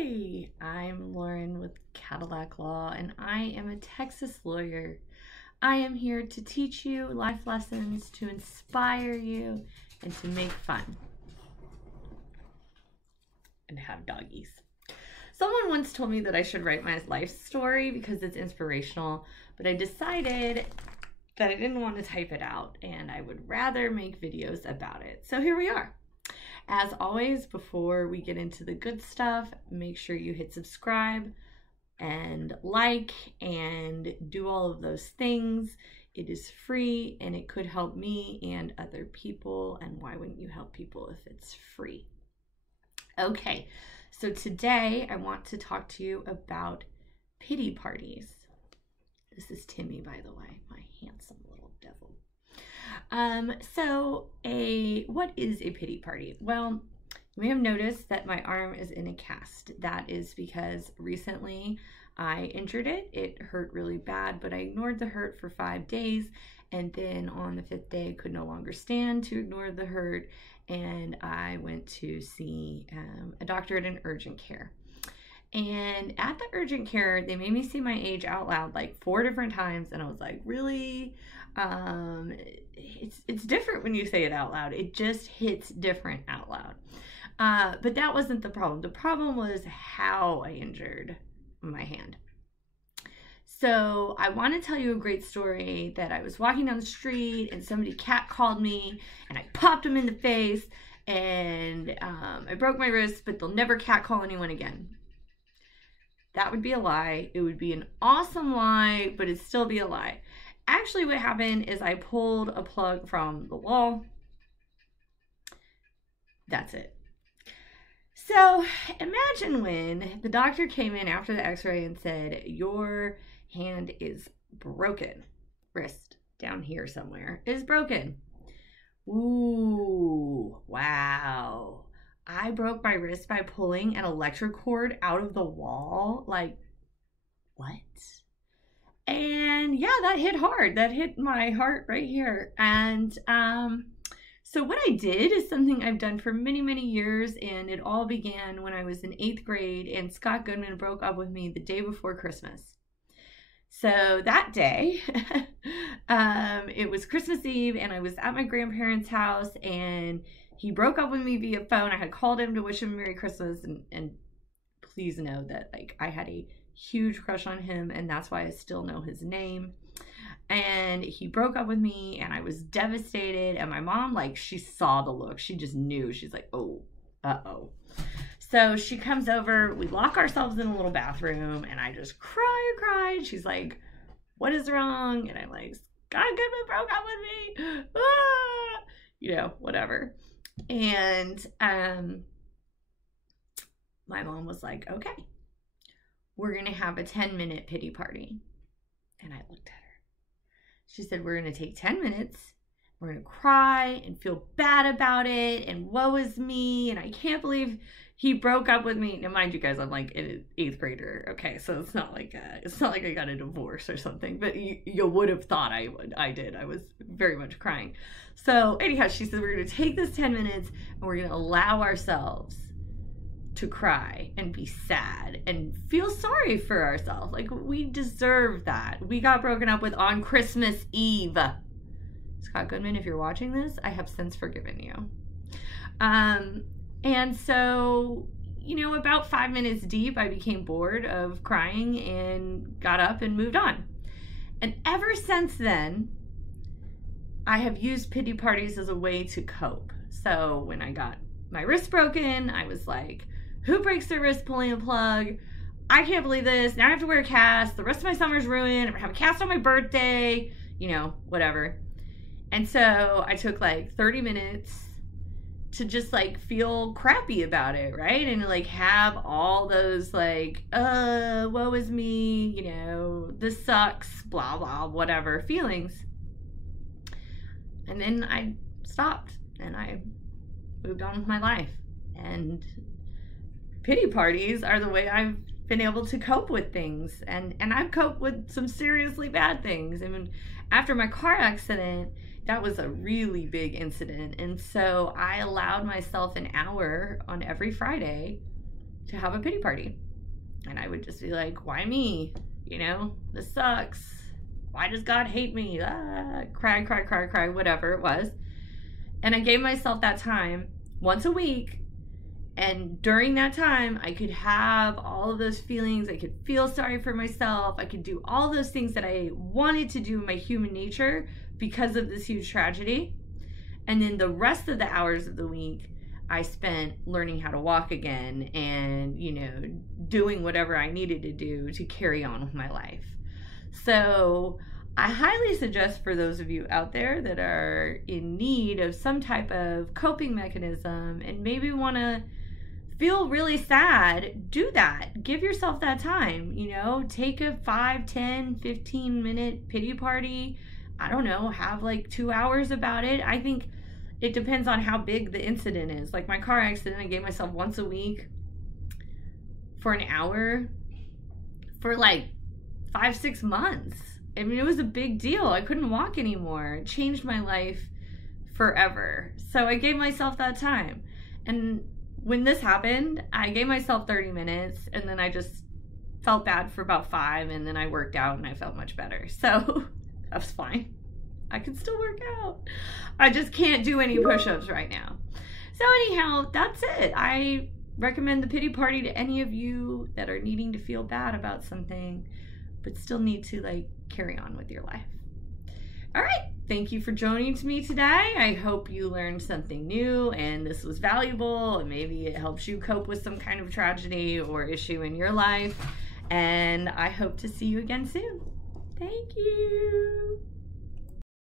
Hi, I'm Lauren with Cadillac Law, and I am a Texas lawyer. I am here to teach you life lessons, to inspire you, and to make fun. And have doggies. Someone once told me that I should write my life story because it's inspirational, but I decided that I didn't want to type it out and I would rather make videos about it. So here we are. As always, before we get into the good stuff, make sure you hit subscribe and like and do all of those things. It is free and it could help me and other people. And why wouldn't you help people if it's free? Okay, so today I want to talk to you about pity parties. This is Timmy, by the way, my handsome little devil. What is a pity party? Well, you may have noticed that my arm is in a cast. That is because recently I injured it. It hurt really bad, but I ignored the hurt for 5 days. And then on the 5th day, I could no longer stand to ignore the hurt. And I went to see a doctor at an urgent care. And at the urgent care, they made me say my age out loud like 4 different times. And I was like, really? It's different when you say it out loud. It just hits different out loud. But that wasn't the problem. The problem was how I injured my hand. So I want to tell you a great story that I was walking down the street and somebody catcalled me and I popped him in the face and I broke my wrist, but they'll never catcall anyone again. That would be a lie. It would be an awesome lie, but it'd still be a lie. Actually, what happened is I pulled a plug from the wall. That's it. So imagine when the doctor came in after the x-ray and said, your hand is broken. Wrist down here somewhere is broken. Ooh, wow. I broke my wrist by pulling an electric cord out of the wall. Like, what? And yeah, that hit hard. That hit my heart right here. And so what I did is something I've done for many, many years, and it all began when I was in 8th grade and Scott Goodman broke up with me the day before Christmas. So that day, it was Christmas Eve and I was at my grandparents' house and he broke up with me via phone. I had called him to wish him Merry Christmas, and please know that like I had a huge crush on him and that's why I still know his name. And he broke up with me and I was devastated, and my mom, like, she saw the look. She just knew. She's like, oh, uh-oh. So she comes over, we lock ourselves in a little bathroom and I just cried. She's like, what is wrong? And I'm like, Scott Goodman broke up with me. Ah! You know, whatever. And my mom was like, okay, we're going to have a 10-minute pity party. And I looked at her. She said, we're going to take 10 minutes. We're going to cry and feel bad about it. And woe is me. And I can't believe he broke up with me. Now, mind you guys, I'm like an 8th grader. Okay, so it's not like I got a divorce or something. But you would have thought I would. I did. I was very much crying. So anyhow, she said, we're going to take this 10 minutes and we're going to allow ourselves to cry and be sad and feel sorry for ourselves. Like, we deserve that. We got broken up with on Christmas Eve. Scott Goodman, if you're watching this, I have since forgiven you. And so, you know, about 5 minutes deep, I became bored of crying and got up and moved on. And ever since then, I have used pity parties as a way to cope. So when I got my wrist broken, I was like, who breaks their wrist pulling a plug? I can't believe this. Now I have to wear a cast. The rest of my summer's ruined. I'm gonna have a cast on my birthday. You know, whatever. And so I took like 30 minutes to just like feel crappy about it, right? And like have all those like, woe is me, you know, this sucks, blah, blah, whatever feelings. And then I stopped and I moved on with my life. And pity parties are the way I've been able to cope with things. And I've coped with some seriously bad things. I mean, after my car accident, that was a really big incident. And so I allowed myself an hour on every Friday to have a pity party. And I would just be like, why me? You know, this sucks. Why does God hate me? Cry, cry, cry, cry, whatever it was. And I gave myself that time once a week. And during that time, I could have all of those feelings. I could feel sorry for myself. I could do all those things that I wanted to do in my human nature because of this huge tragedy. And then the rest of the hours of the week, I spent learning how to walk again and, you know, doing whatever I needed to do to carry on with my life. So I highly suggest for those of you out there that are in need of some type of coping mechanism and maybe want to feel really sad, do that. Give yourself that time, you know, take a 5, 10, 15-minute pity party. I don't know, have like 2 hours about it. I think it depends on how big the incident is. Like my car accident, I gave myself once a week for an hour for like 5, 6 months. I mean, it was a big deal. I couldn't walk anymore. It changed my life forever. So I gave myself that time. And when this happened, I gave myself 30 minutes and then I just felt bad for about 5 and then I worked out and I felt much better. So that was fine. I can still work out. I just can't do any push-ups right now. So anyhow, that's it. I recommend the pity party to any of you that are needing to feel bad about something, but still need to like carry on with your life. All right. Thank you for joining me today. I hope you learned something new and this was valuable and maybe it helps you cope with some kind of tragedy or issue in your life. And I hope to see you again soon. Thank you.